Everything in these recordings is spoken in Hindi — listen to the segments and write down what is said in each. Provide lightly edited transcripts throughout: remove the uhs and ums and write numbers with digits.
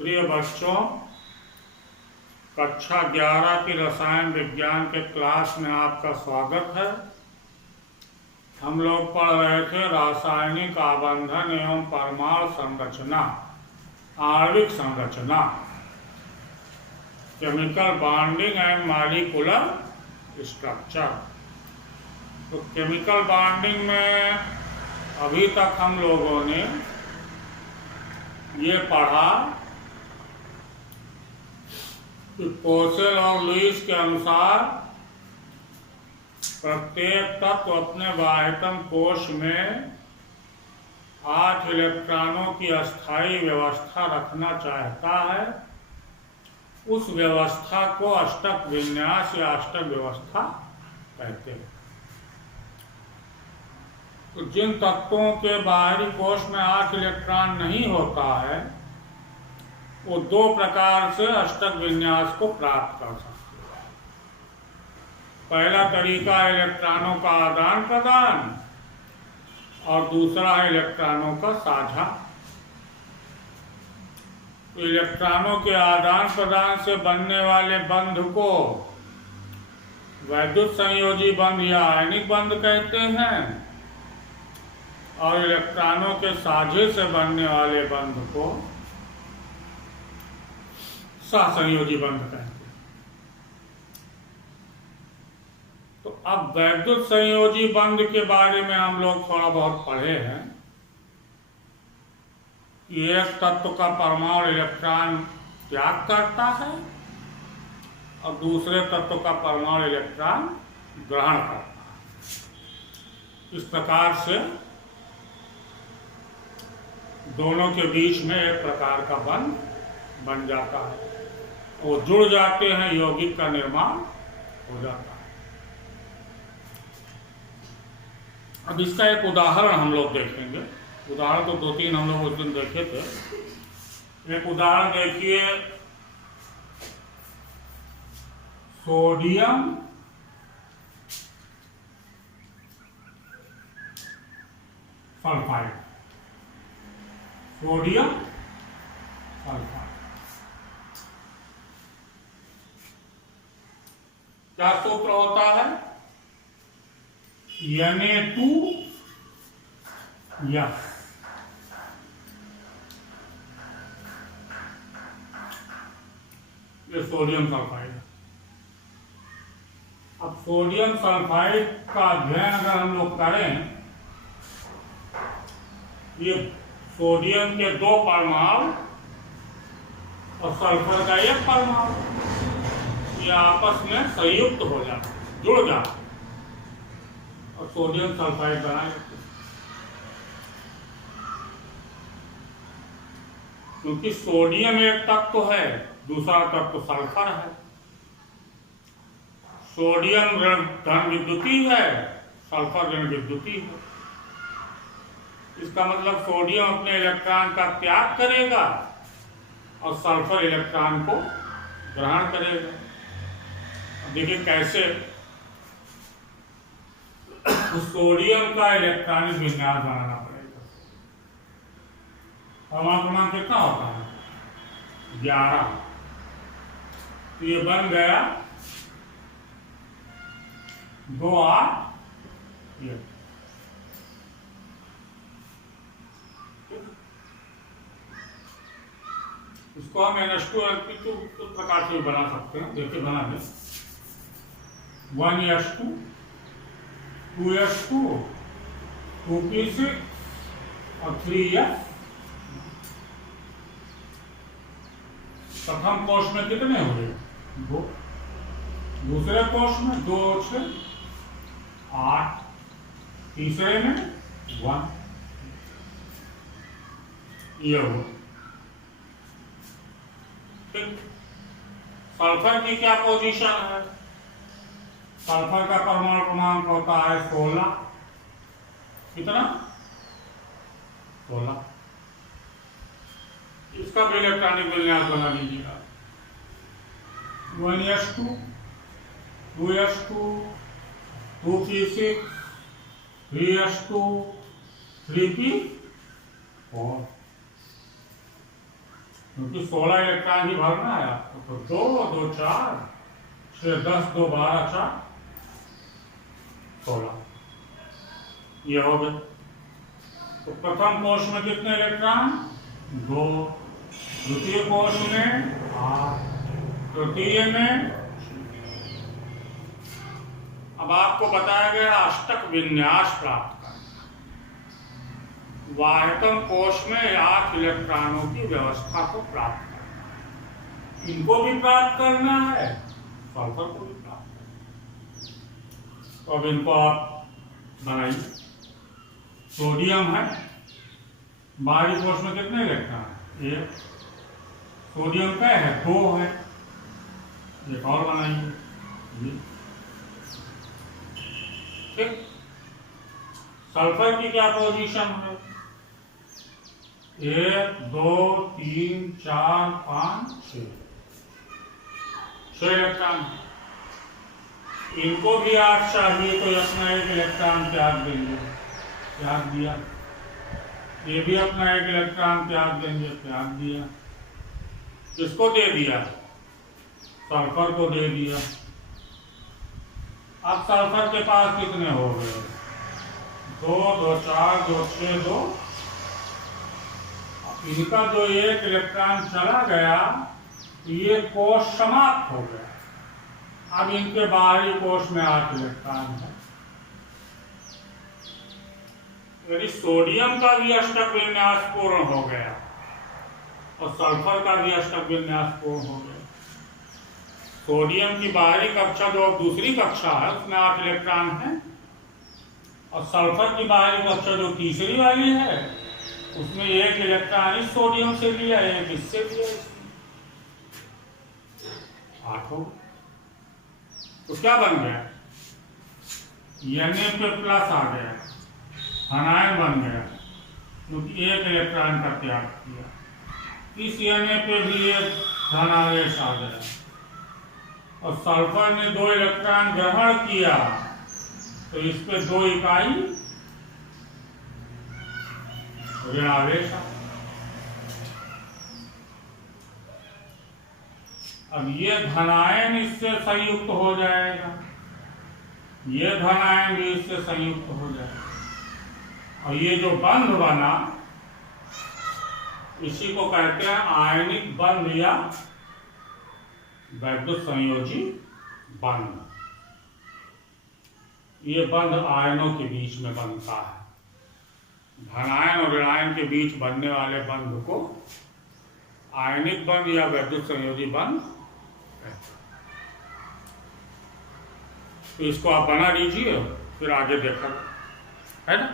प्रिय बच्चों, कक्षा 11 की रसायन विज्ञान के क्लास में आपका स्वागत है। हम लोग पढ़ रहे थे रासायनिक आबंधन एवं परमाणु संरचना, आणविक संरचना, chemical bonding and molecular structure. तो केमिकल बॉन्डिंग में अभी तक हम लोगों ने ये पढ़ा कि पोसेल और लुईस के अनुसार प्रत्येक तत्व अपने बाह्यतम कोश में 8 इलेक्ट्रॉनों की अस्थायी व्यवस्था रखना चाहता है। उस व्यवस्था को अष्टक विन्यास या अष्टक व्यवस्था कहते हैं। तो जिन तत्वों के बाहरी कोश में 8 इलेक्ट्रॉन नहीं होता है, वो 2 प्रकार से अष्टक विन्यास को प्राप्त कर सकते हैं। पहला तरीका इलेक्ट्रॉनों का आदान प्रदान और दूसरा है इलेक्ट्रॉनों का साझा। तो इलेक्ट्रॉनों के आदान प्रदान से बनने वाले बंध को वैद्युत संयोजी बंध या आयनिक बंध कहते हैं, और इलेक्ट्रॉनों के साझे से बनने वाले बंध को सहसंयोजी बंध कहते हैं। तो अब वैद्युत संयोजी बंध के बारे में हम लोग थोड़ा बहुत पढ़े हैं कि एक तत्व का परमाणु इलेक्ट्रॉन त्याग करता है और दूसरे तत्व का परमाणु इलेक्ट्रॉन ग्रहण करता है। इस प्रकार से दोनों के बीच में एक प्रकार का बंध बन जाता है, वो जुड़ जाते हैं, यौगिक का निर्माण हो जाता है। अब इसका एक उदाहरण हम लोग देखेंगे। उदाहरण तो 2-3 हम लोग उस दिन देखे थे। एक उदाहरण देखिए, सोडियम सल्फाइड। सोडियम सल्फाइड क्या सूत्र होता है? Na2 yes. ये सोडियम सल्फाइड है। अब सोडियम सल्फाइड का अध्ययन अगर हम लोग करें, ये सोडियम के 2 परमाणु और सल्फर का 1 परमाणु, ये आपस में संयुक्त हो जाते, जुड़ जाते और सोडियम सल्फाइड बना लेते। क्योंकि सोडियम एक तत्व है, दूसरा तत्व सल्फर है। सोडियम धन विद्युती है, सल्फर ऋण विद्युती है। इसका मतलब सोडियम अपने इलेक्ट्रॉन का त्याग करेगा और सल्फर इलेक्ट्रॉन को ग्रहण करेगा। देखिए कैसे सोडियम का इलेक्ट्रॉनिक विन्यास बनाना पड़ेगा। परमाणु क्रमांक कितना होता है? 11। तो ये बन गया 2 8 ये। इसको हम NH2 प्रकार से बना सकते हैं। देखिए बना दें 1S2 2S2 2P6 और 3S। प्रथम कोश में कितने हुए? 2। दूसरे कोश में 2 6 8, तीसरे में 1। ये हो ठीक। सल्फर की क्या पोजीशन है? सल्फर का परमाणु क्रमांक होता है 16। कितना? 16। इसका भी इलेक्ट्रॉनिक विन्यास बना लीजिएगा। 1S2 2S2 2P6 3S2 3P4। क्योंकि 16 इलेक्ट्रॉन ही भरना है आपको, तो 2 2 4 6 10 2 12 4 16 ये हो गए। तो प्रथम कोश में कितने इलेक्ट्रॉन? 2, द्वितीय कोश में 8, तृतीय में। अब आपको बताया गया अष्टक विन्यास प्राप्त करना। बाह्यतम कोश में 8 इलेक्ट्रॉनों की व्यवस्था को प्राप्त करना, इनको भी प्राप्त करना है, सल्फर को भी प्राप्त करना है। तो अब इनको आप बनाइए। सोडियम है, बाहरी कोश में कितने इलेक्ट्रॉन है? 1। सोडियम का है 2 है, एक और बनाइए। ठीक। सल्फर की क्या पोजीशन है? 1 2 3 4 5 6 इलेक्ट्रॉन। इनको भी 8 चाहिए, तो अपना 1 इलेक्ट्रॉन त्याग देंगे, त्याग दिया। ये भी अपना 1 इलेक्ट्रॉन त्याग देंगे, त्याग दिया। किसको दे दिया? सल्फर को दे दिया। अब सल्फर के पास कितने हो गए? 2 2 4 2 6 2। इनका जो 1 इलेक्ट्रॉन चला गया, ये कोश समाप्त हो गया। अब इनके बाहरी कोश में 8 इलेक्ट्रॉन है। यदि सोडियम का भी अष्टक विन्यास पूर्ण हो गया और सल्फर का भी अष्टक विन्यास पूर्ण हो गया। सोडियम की बाहरी कक्षा जो दूसरी कक्षा है उसमें 8 इलेक्ट्रॉन है, और सल्फर की बाहरी कक्षा जो तीसरी वाली है उसमें 1 इलेक्ट्रॉन इस सोडियम से लिया, 1 इससे लिया, 8 हो। तो क्या बन गया? Na+ आ गया, अनायन बन गया, क्योंकि 1 इलेक्ट्रॉन का त्याग किया। इस Na पे भी एक धनावेश आ गया, और सल्फर ने 2 इलेक्ट्रॉन ग्रहण किया, तो इस पे 2 इकाई ऋणावेश। अब ये धनायन इससे संयुक्त हो जाएगा, ये धनायन भी इससे संयुक्त हो जाएगा, और ये जो बंध बना इसी को कहते हैं आयनिक बंध या वैद्युत संयोजी बंध। ये बंध आयनों के बीच में बनता है। धनायन और ऋणायन के बीच बनने वाले बंध को आयनिक बंध या वैद्युत संयोजी बंध कहते हैं। तो इसको आप बना लीजिए, फिर आगे देखा है ना।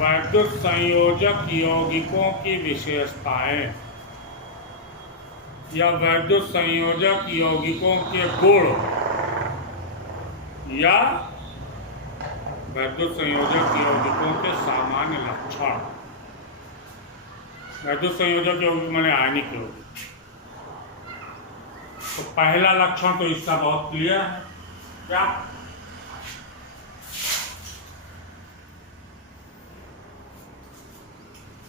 वैद्युत संयोजक यौगिकों की विशेषताएं या वैद्युत संयोजक यौगिकों के गुण या वैद्युत संयोजक यौगिकों के सामान्य लक्षण। वैद्युत संयोजक यौगिक माने आयनिक यौगिक। तो पहला लक्षण तो इसका बहुत क्लियर है, क्या?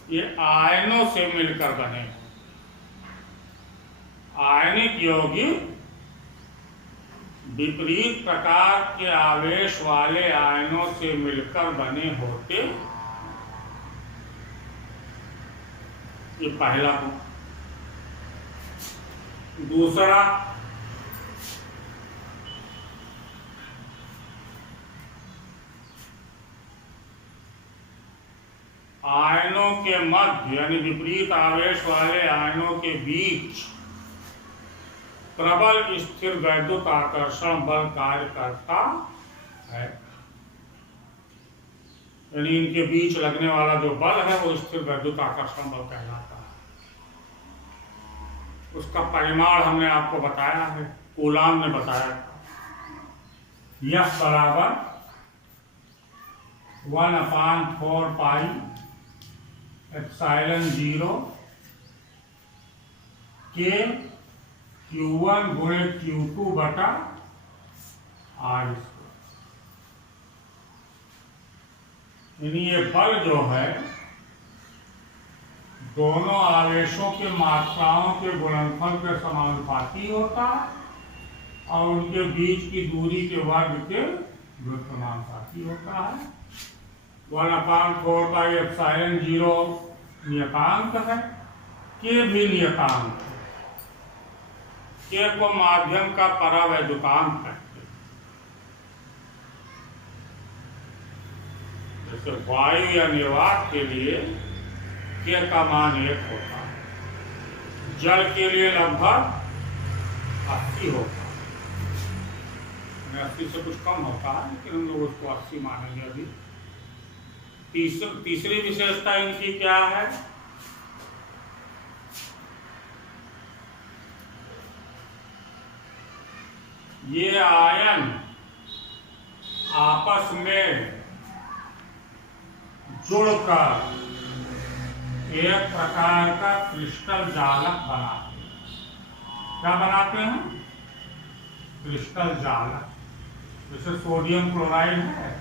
ये आयनों से मिलकर बने। आयनिक यौगिक विपरीत प्रकार के आवेश वाले आयनों से मिलकर बने होते। ये पहला गुण। दूसरा, आयनों के मध्य यानी विपरीत आवेश वाले आयनों के बीच प्रबल स्थिर वैद्युत आकर्षण बल कार्य करता है। यानी इनके बीच लगने वाला जो बल है वो स्थिर वैद्युत आकर्षण बल कहलाता है। उसका परिमाण हमने आपको बताया है, कूलाम ने बताया था। यह बराबर 1/4 पाई एप्सिलॉन 0 के Q1 गुणे Q2 बटा R स्क्वायर। यानी ये बल जो है दोनों आवेशों के मात्राओं के गुणनफल के समानुपाती होता है और उनके बीच की दूरी के वर्ग के समानुपाती होता है। 1/4πε0 नियतांक है, के भी नियतांक है। के को माध्यम का परावैद्युतांक कहते हैं। जैसे वायु या निर्वात के लिए के का मान 1 होता है, जल के लिए लगभग 80 होता है। 80 से कुछ कम होता है, लेकिन हम लोग उसको 80 मानेंगे अभी। तीसरी विशेषता इनकी क्या है? ये आयन आपस में जुड़कर एक प्रकार का क्रिस्टल जालक बनाते हैं। क्या बनाते हैं? क्रिस्टल जालक। जैसे सोडियम क्लोराइड है,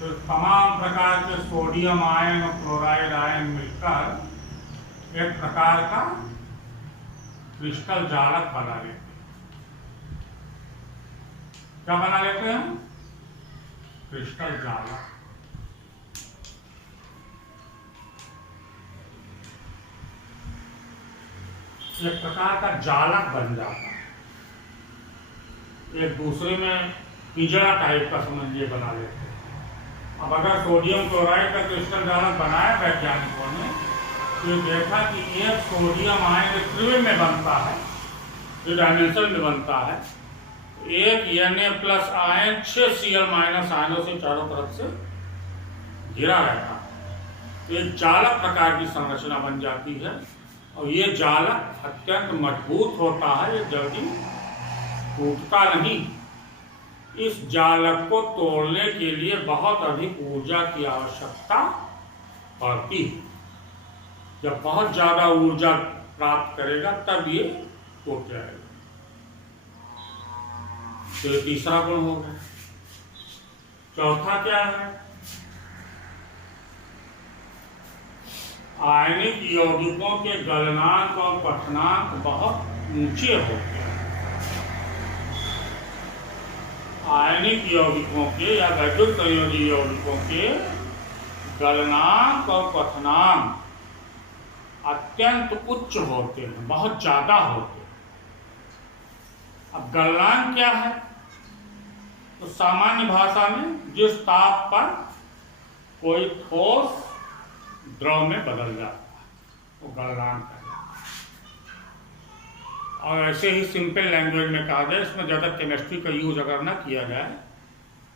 तो तमाम प्रकार के सोडियम आयन और क्लोराइड आयन मिलकर एक प्रकार का क्रिस्टल जालक बना लेते हैं। क्या बना लेते हैं? क्रिस्टल जालक। एक प्रकार का जालक बन जाता है, एक दूसरे में पिंजरा टाइप का समझिए बना लेते हैं। अब अगर सोडियम क्लोराइड का क्रिस्टल जालक बनाया वैज्ञानिकों ने, तो देखा कि एक सोडियम आयन त्रिविम में बनता है, थ्री डायमेंशन में बनता है। एक Na+ आयन 6 Cl- आयनों से चारों तरफ से घिरा रहता है। एक जालक प्रकार की संरचना बन जाती है और ये जालक अत्यंत मजबूत होता है, ये जल्दी टूटता नहीं। इस जालक को तोड़ने के लिए बहुत अधिक ऊर्जा की आवश्यकता पड़ती है। जब बहुत ज्यादा ऊर्जा प्राप्त करेगा तब ये टूट जाएगा। तो ये तीसरा गुण हो गया। चौथा क्या है? आयनिक यौगिकों के गलनांक और पठनांक बहुत ऊंचे होते हैं। आयनिक यौगिकों के या वैद्युत संयोजी यौगिकों के गलनांक और पठनांक अत्यंत उच्च होते हैं, बहुत ज्यादा होते हैं। अब गलनांक क्या है? तो सामान्य भाषा में जिस ताप पर कोई ठोस द्रव में बदल जाता है वो गलनांक है। और ऐसे ही सिंपल लैंग्वेज में कहा जाए, इसमें ज़्यादा केमिस्ट्री का यूज अगर ना किया जाए,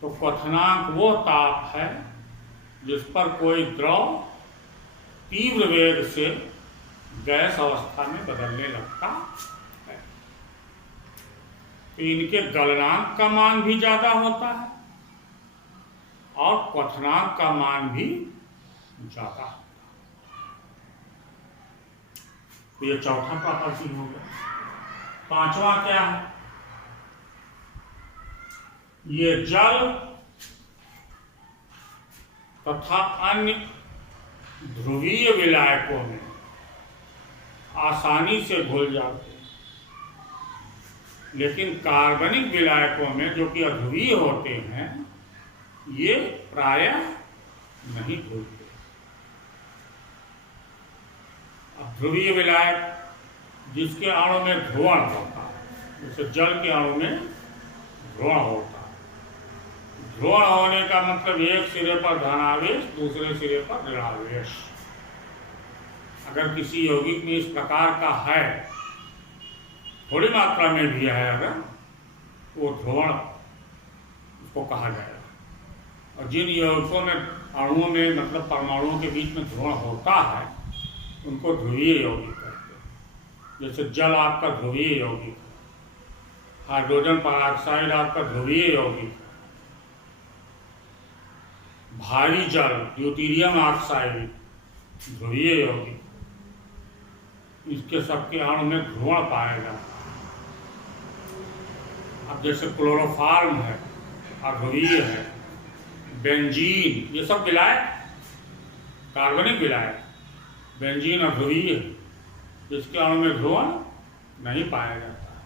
तो क्वथनांक वो ताप है जिस पर कोई द्रव तीव्र वेग से गैस अवस्था में बदलने लगता है। तो इनके गलनांक का मान भी ज्यादा होता है और क्वथनांक का मान भी ज्यादा होता है। तो ये चौथा प्रॉपर्टी हो गया। पांचवा क्या है? ये जल तथा अन्य ध्रुवीय विलायकों में आसानी से घुल जाते हैं, लेकिन कार्बनिक विलायकों में जो कि अध्रुवीय होते हैं ये प्रायः नहीं घुलते। ध्रुवीय विलायक जिसके अणु में ध्रुवण होता है, जैसे जल के अणु में ध्रुवण होता है। ध्रुवण होने का मतलब एक सिरे पर धनावेश, दूसरे सिरे पर ऋणावेश। अगर किसी यौगिक में इस प्रकार का है, थोड़ी मात्रा में भी है अगर, वो ध्रुवण उसको कहा जाएगा। और जिन यौगिकों में अणुओं में मतलब परमाणुओं के बीच में ध्रुवण होता है उनको ध्रुवीय यौगिक कहते हैं। जैसे जल आपका ध्रुवीय यौगिक है, हाइड्रोजन पेरोक्साइड आपका ध्रुवीय यौगिक है, भारी जल ड्यूटेरियम ऑक्साइड ध्रुवीय यौगिक। इसके सबके अणु में ध्रुवण पाया जाता है। अब जैसे क्लोरोफॉर्म है, अध्रुवीय है, बेंजीन, ये सब विलायक, कार्बनिक विलायक। बेंजीन अध्रुवीय है, इसके अणु में ध्रुवण नहीं पाया जाता है।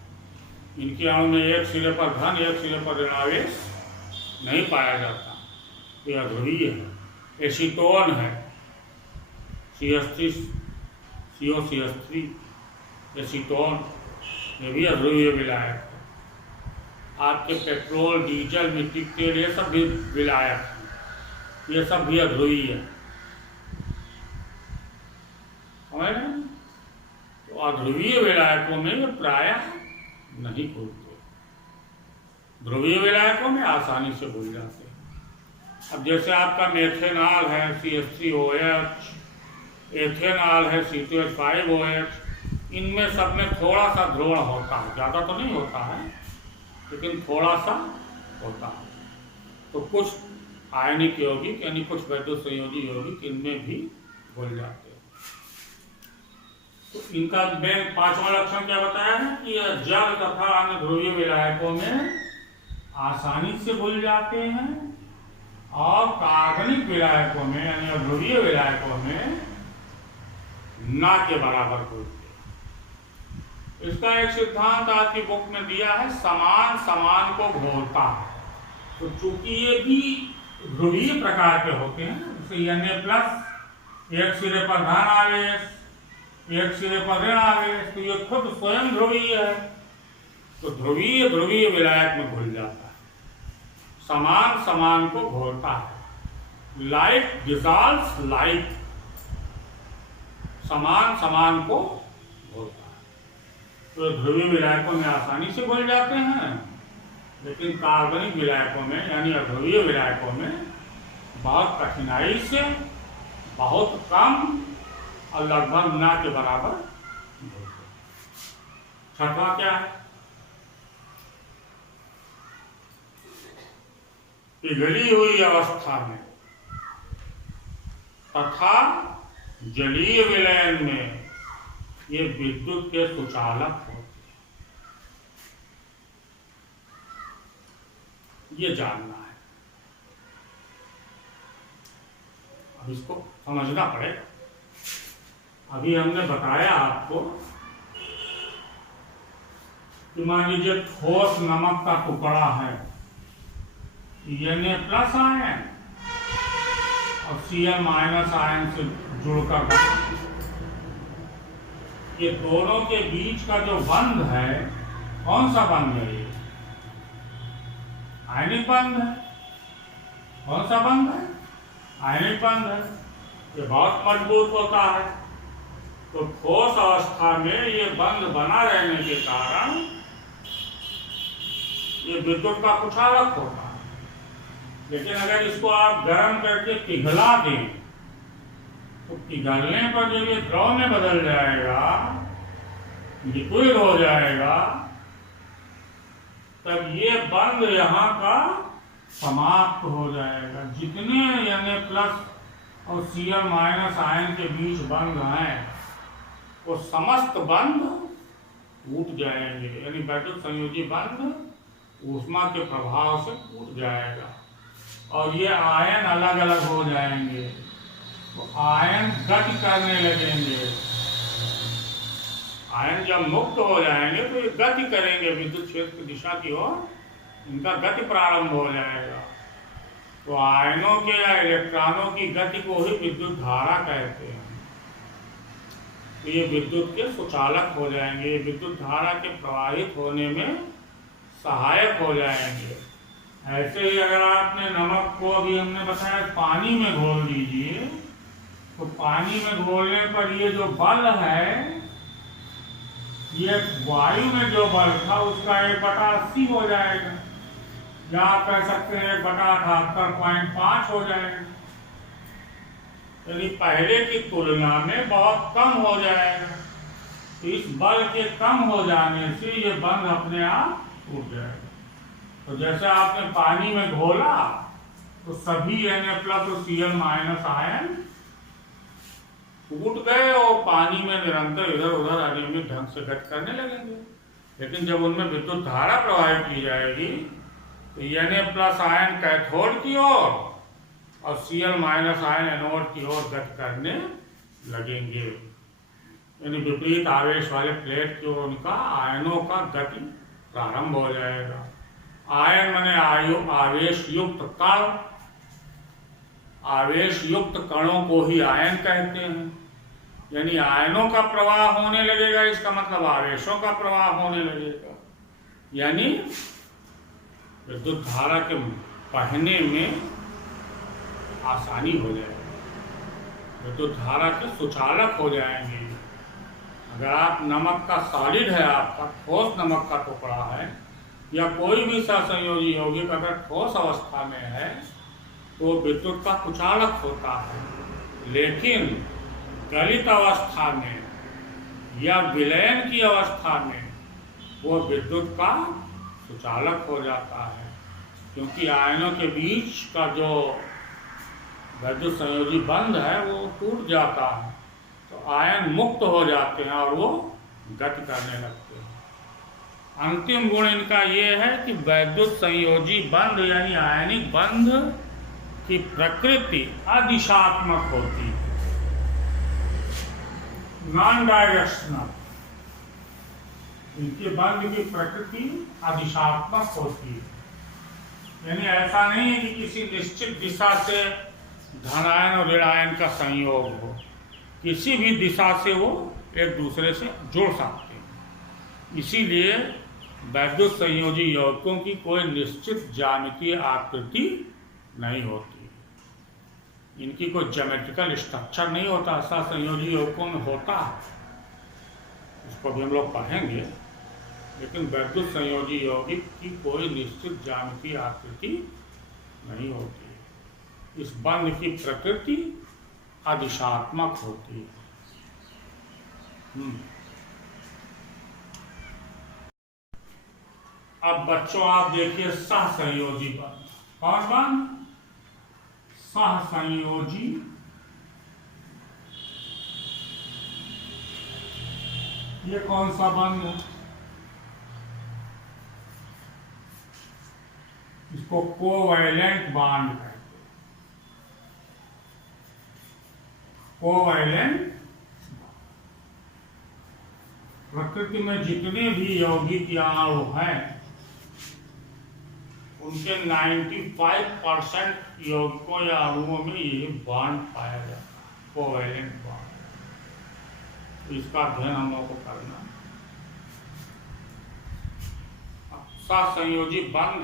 इनके अणु में एक सिरे पर धन, एक सिरे पर ऋणावेश नहीं पाया जाता, ये अध्रुवीय है। एसीटोन है, CH3 CO CH3 एसीटोन, ये भी अध्रुवीय विलायक है। आपके पेट्रोल, डीजल, मिट्टी के तेल, ये सब भी विलायक हैं, ये सब भी अध्रुवीय है। समझ रहे हैं? तो अध्रुवीय विलायकों में ये प्रायः नहीं घुलते, ध्रुवीय विलायकों में आसानी से घुल जाते हैं। अब जैसे आपका मेथेनॉल है CH3OH, एथेनॉल है C2H5OH, इनमें सब में थोड़ा सा ध्रुवण होता है, ज़्यादा तो नहीं होता है लेकिन थोड़ा सा होता है। तो कुछ आयनिक यौगिक यानी कुछ वैद्युत संयोजी यौगिक इनमें भी घुल जाते हैं। तो इनका मेन पांचवा लक्षण क्या बताया है कि यह जल तथा अन्य ध्रुवीय विलायकों में आसानी से घुल जाते हैं और कार्बनिक विलायकों में यानी ध्रुवीय विलायकों में ना के बराबर घुलते हैं। इसका एक सिद्धांत आपकी बुक में दिया है, समान समान को घोलता है। तो चूंकि ये भी ध्रुवीय प्रकार के होते हैं, जैसे Na+, एक सिरे पर धन आवेश, एक सिरे पर ऋण आवेश, तो ये खुद स्वयं ध्रुवीय है, तो ध्रुवीय ध्रुवीय विलायक में घुल जाता है, समान समान को घोलता है। लाइट डिसॉल्व्स लाइट, समान समान को घोलता है। तो ध्रुवीय विलायकों में आसानी से घुल जाते हैं, लेकिन कार्बनिक विलायकों में यानी अध्रुवीय विलायकों में बहुत कठिनाई से, बहुत कम और लगभग ना के बराबर घुलते हैं। छठवां क्या है? पिघली हुई अवस्था में तथा जलीय विलयन में ये विद्युत के सुचालक होते हैं, ये जानना है। अब इसको समझना पड़ेगा। अभी हमने बताया आपको कि मान लीजिए ठोस नमक का टुकड़ा है, Na+ आयन और Cl- आयन से जुड़कर, ये दोनों के बीच का जो बंध है, कौन सा बंध है? ये आयनिक बंध है। कौन सा बंध है? आयनिक बंध है। ये बहुत मजबूत होता है। तो ठोस अवस्था में ये बंध बना रहने के कारण ये विद्युत का कुचालक होता है। लेकिन अगर इसको आप गर्म करके पिघला दें, तो पिघलने पर जब ये द्रव में बदल जाएगा, लिक्विड हो जाएगा, तब ये बंध यहाँ का समाप्त हो जाएगा। जितने Na+ और Cl- आयन के बीच बंध हैं, वो समस्त बंध टूट जाएंगे, यानी वैद्युत संयोजी बंध ऊष्मा के प्रभाव से टूट जाएगा और ये आयन अलग अलग हो जाएंगे। तो आयन गति करने लगेंगे। आयन जब मुक्त हो जाएंगे तो ये गति करेंगे विद्युत क्षेत्र की दिशा की ओर, इनका गति प्रारंभ हो जाएगा। तो आयनों के या इलेक्ट्रॉनों की गति को ही विद्युत धारा कहते हैं। तो ये विद्युत के सुचालक हो जाएंगे, ये विद्युत धारा के प्रवाहित होने में सहायक हो जाएंगे। ऐसे ही अगर आपने नमक को, अभी हमने बताया, पानी में घोल दीजिए, तो पानी में घोलने पर ये जो बल है, ये वायु में जो बल था उसका 1/80 हो जाएगा, या आप कह सकते हैं 1/78.5 हो जाएगा। यानी पहले की तुलना में बहुत कम हो जाएगा। तो इस बल के कम हो जाने से ये बंध अपने आप टूट जाएगा। तो जैसे आपने पानी में घोला तो सभी Na+ और Cl- आयन टूट गए और पानी में निरंतर इधर उधर अनियमित ढंग से गति करने लगेंगे। लेकिन जब उनमें विद्युत धारा प्रवाहित की जाएगी तो Na+ आयन कैथोड की ओर और Cl- आयन एनोड की ओर गति करने लगेंगे। यानी विपरीत आवेश वाले प्लेट की ओर उनका आयनों का गति प्रारंभ हो जाएगा। आयन माने आवेश युक्त कण, आवेश युक्त कणों को ही आयन कहते हैं। यानी आयनों का प्रवाह होने लगेगा, इसका मतलब आवेशों का प्रवाह होने लगेगा। यानी विद्युत धारा के बहने में आसानी हो जाएगी, विद्युत धारा के सुचालक हो जाएंगे। अगर आप नमक का सॉलिड है, आपका ठोस नमक का टुकड़ा है, या कोई भी सहसंयोजी यौगिक अगर ठोस अवस्था में है तो विद्युत का कुचालक होता है। लेकिन गलित अवस्था में या विलयन की अवस्था में वो विद्युत का सुचालक हो जाता है, क्योंकि आयनों के बीच का जो विद्युत संयोजी बंध है वो टूट जाता है, तो आयन मुक्त हो जाते हैं और वो गति करने लगते हैं। अंतिम गुण इनका ये है कि विद्युत संयोजी बंध यानी आयनिक बंध की प्रकृति अदिशात्मक होती है, नॉन डायरेक्शनल। इनके बंध की प्रकृति अदिशात्मक होती है, यानी ऐसा नहीं है कि किसी निश्चित दिशा से धनायन और ऋणायन का संयोग हो, किसी भी दिशा से वो एक दूसरे से जुड़ सकते हैं। इसीलिए वैद्युत संयोजी यौगिकों की कोई निश्चित ज्यामितीय आकृति नहीं होती, इनकी कोई ज्योमेट्रिकल स्ट्रक्चर नहीं होता। सहसंयोजी यौगिकों में होता है, उसको भी हम लोग पढ़ेंगे, लेकिन वैद्युत संयोजी यौगिक की कोई निश्चित ज्यामितीय आकृति नहीं होती। इस बंध की प्रकृति अदिशात्मक होती है। अब बच्चों आप देखिए सहसंयोजी बंध। कौन बंध? सहसंयोजी ये कौन सा बंध है? इसको कोवैलेंट बॉन्ड कहते हैं। कोवैलेंट, प्रकृति में जितने भी यौगिक या अणु हैं उनके 95% यौगिकों या अणुओं में ये बॉन्ड पाया जाता है, कोवैलेंट बॉन्ड। तो इसका अध्ययन हम लोगों को करना है। सहसंयोजी बंध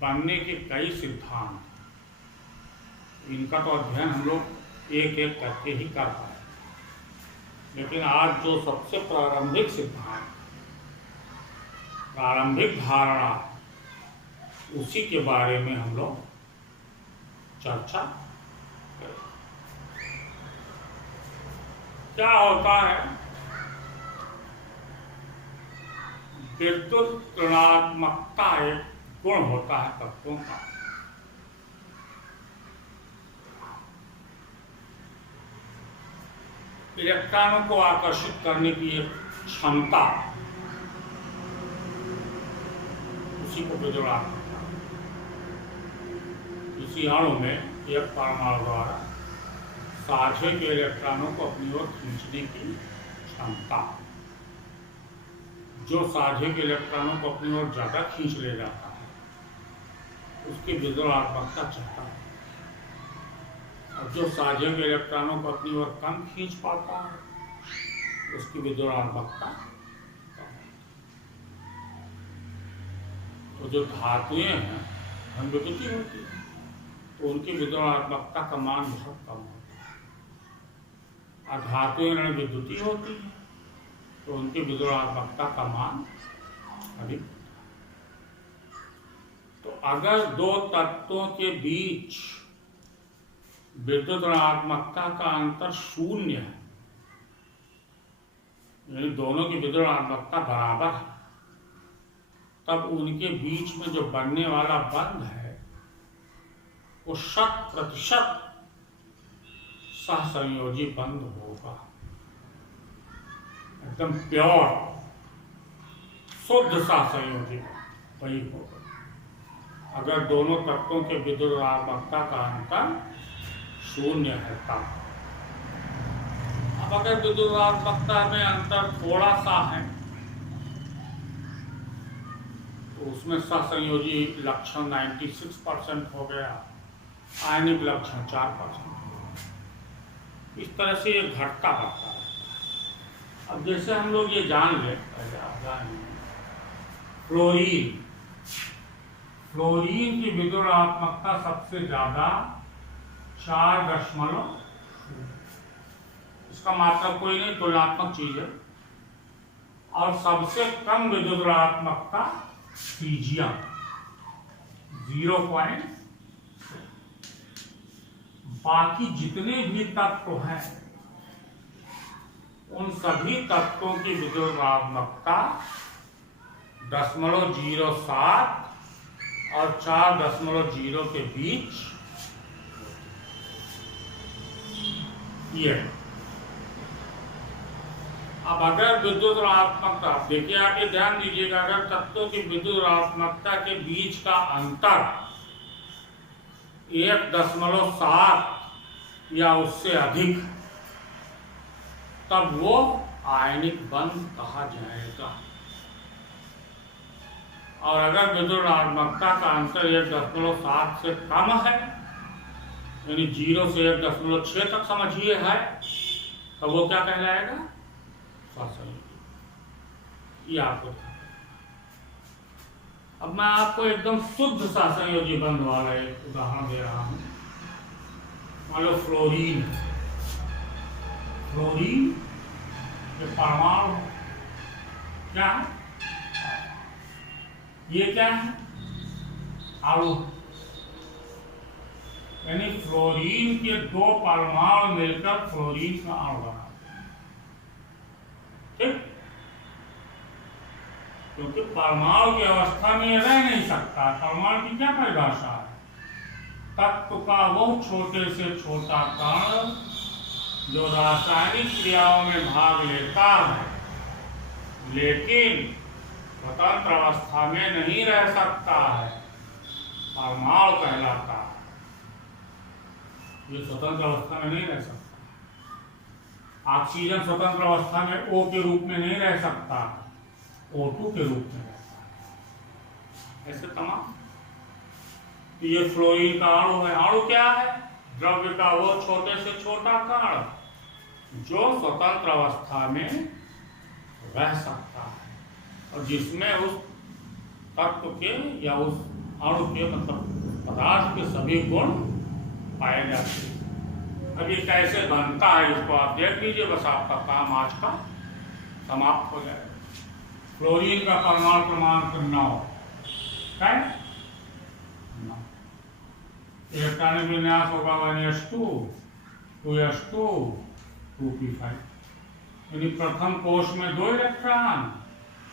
बनने के कई सिद्धांत, इनका तो अध्ययन हम लोग एक एक करके ही कर पाए, लेकिन आज जो सबसे प्रारंभिक सिद्धांत, प्रारंभिक धारणा, उसी के बारे में हम लोग चर्चा करें। क्या होता है? विद्युत ऋणात्मकता एक गुण होता है तत्वों का। इलेक्ट्रॉनों को आकर्षित करने की एक क्षमता, उसी को विद्युत ऋणात्मकता। इसी अणु में एक परमाणु द्वारा साझे के इलेक्ट्रॉनों को अपनी ओर खींचने की क्षमता, जो साझे के इलेक्ट्रॉनों को अपनी ओर ज्यादा खींच ले जाता है उसकी विद्युत ऋणात्मकता चाहता है, और जो साझे के इलेक्ट्रॉनों को अपनी ओर कम खींच पाता है उसकी विद्युत ऋणात्मकता कम। तो जो धातुएं हैं धनविद्युतीय होती है, तो उनकी विद्युत ऋणात्मकता का मान बहुत कम होता है। और धातुएं ऋण विद्युतीय होती है तो उनकी विद्युत ऋणात्मकता का मान अधिक। तो अगर दो तत्वों के बीच विद्युत ऋणात्मकता का अंतर शून्य है, यानी दोनों की विद्युत ऋणात्मकता बराबर है, तब उनके बीच में जो बनने वाला बंध है वो 100% सहसंयोजी बंध होगा, एकदम प्योर शुद्ध सहसंयोजी वही होगा अगर दोनों तत्वों के विद्युदात्मकता का अंतर शून्य है तब। अब अगर विद्युदात्मकता में अंतर थोड़ा सा है तो उसमें सहसंयोजी लक्षण 96% हो गया, आयनिक लक्षण 4%। इस तरह से ये घटता बढ़ता है। अब जैसे हम लोग ये जान ले, पहले आप जानिए फ्लोरीन की विद्युदात्मकता सबसे ज्यादा 4.0, इसका मतलब कोई नहीं, तुलनात्मक चीज है। और सबसे कम विद्युदात्मकता सीजियम 0. बाकी जितने भी तत्व हैं उन सभी तत्वों की विद्युदात्मकता 0.07 और 4.0 के बीच ये। अब अगर विद्युदात्मकता, देखिए आप ये ध्यान दीजिएगा, अगर तत्वों की विद्युदात्मकता के बीच का अंतर 1.7 या उससे अधिक, तब वो आयनिक बंध कहा जाएगा। और अगर विद्युदात्मकता का अंतर 1.7 से कम है, यानी 0 से 1.6 तक समझिए है, तो वो क्या कहलाएगा? सहसंयोजी। ये आपको अब मैं आपको एकदम शुद्ध सहसंयोजी बंध वाला एक उदाहरण दे रहा हूं। मान लो फ्लोरीन के परमाणु क्या है? ये क्या है? अणु। यानी फ्लोरीन के 2 परमाणु मिलकर फ्लोरीन का अणु बना, ठीक? क्योंकि परमाणु की अवस्था में यह रह नहीं सकता। परमाणु की क्या परिभाषा है? तत्व का वो छोटे से छोटा कण जो रासायनिक क्रियाओं में भाग लेता है लेकिन स्वतंत्र अवस्था में नहीं रह सकता है, परमाणु कहलाता है। ये स्वतंत्र अवस्था में नहीं रह सकता। ऑक्सीजन स्वतंत्र अवस्था में O के रूप में नहीं रह सकता, O2 के रूप में रहता है। ऐसे तमाम। तो ये फ्लोरीन का अणु है। अणु क्या है? द्रव्य का वो छोटे से छोटा कण जो स्वतंत्र अवस्था में रह सकता है और जिसमें उस तत्व के या उस अणु के मतलब पदार्थ के सभी गुण पाए जाते हैं। अब ये कैसे बनता है इसको आप देख लीजिए, बस आपका काम आज का समाप्त हो जाएगा। फ्लोरीन का परमाणु क्रमांक 9 है। इलेक्ट्रॉनिक विन्यास होगा 1s2 2s2 2p5। यानी प्रथम कोश में 2 इलेक्ट्रॉन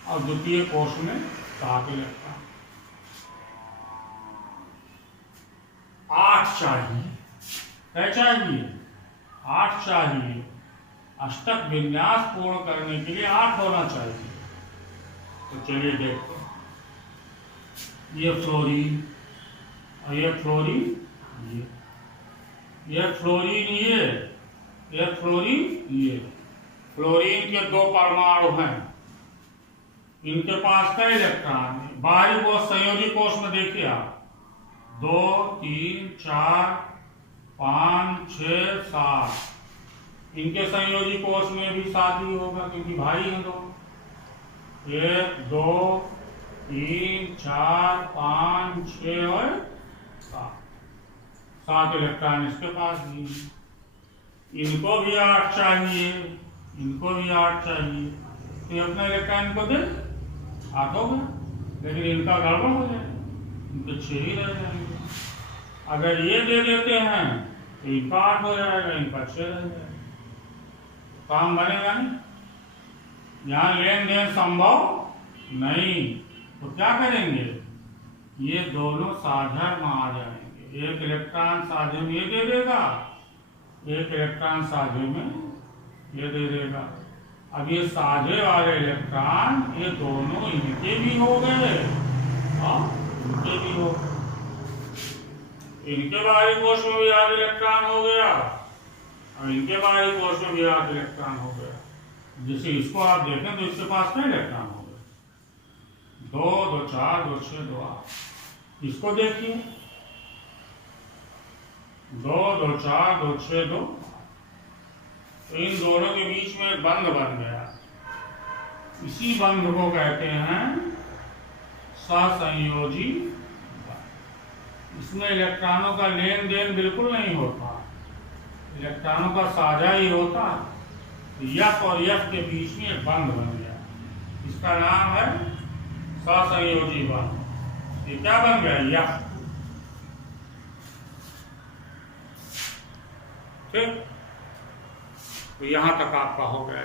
और द्वितीय कोश में 7 इलेक्ट्रॉन। 8 चाहिए। क्या चाहिए? 8 चाहिए। अष्टक विन्यास पूर्ण करने के लिए 8 होना चाहिए। तो चलिए देखते हैं। ये फ्लोरीन और ये फ्लोरीन, ये फ्लोरीन, ये फ्लोरीन, ये फ्लोरीन के 2 परमाणु हैं। इनके पास कई इलेक्ट्रॉन है। बाहरी कोश संयोजी कोश में देखिए आप 2 3 4 5 6 7। इनके संयोजी कोश में भी 7 ही होगा क्योंकि भाई हैं 2। 1 2 3 4 5 6 और 7 इलेक्ट्रॉन इसके पास भी। इनको भी 8 चाहिए, इनको भी 8 चाहिए। तो अपने इलेक्ट्रॉन को दे 8 होगा, लेकिन इनका गड़बड़ हो जाएगा, इनके 6 ही रह जाएंगे। अगर ये दे देते हैं तो इनका 8 हो जाएगा, इनका 6 रह जाएगा। काम बनेगा नहीं। यहाँ लेन देन संभव नहीं, तो क्या करेंगे? ये दोनों साझा में आ जाएंगे। एक इलेक्ट्रॉन साझे में ये दे देगा, एक इलेक्ट्रॉन साझे में ये दे देगा। अब ये साझे वाले इलेक्ट्रॉन ये दोनों इनके भी हो गए, हाँ इनके भी हो गए, इनके बाहरी कोश में भी 8 इलेक्ट्रॉन हो गया, अब इनके बाहरी कोश में भी 8 इलेक्ट्रॉन हो गया। जैसे इसको आप देखें तो इसके पास कितने इलेक्ट्रॉन हो गए, 2 2 4 2 6 2 8। इसको देखिए 2 2 4 2 6 2, तो इन दोनों के बीच में एक बंध बन गया। इसी बंध को कहते हैं सहसंयोजी। इसमें इलेक्ट्रॉनों का लेन देन बिल्कुल नहीं होता, इलेक्ट्रॉनों का साझा ही होता है। F और F के बीच में एक बंध बन गया, इसका नाम है सहसंयोजी बंध। ये क्या बन गया, F। ठीक, तो यहां तक आपका हो गया।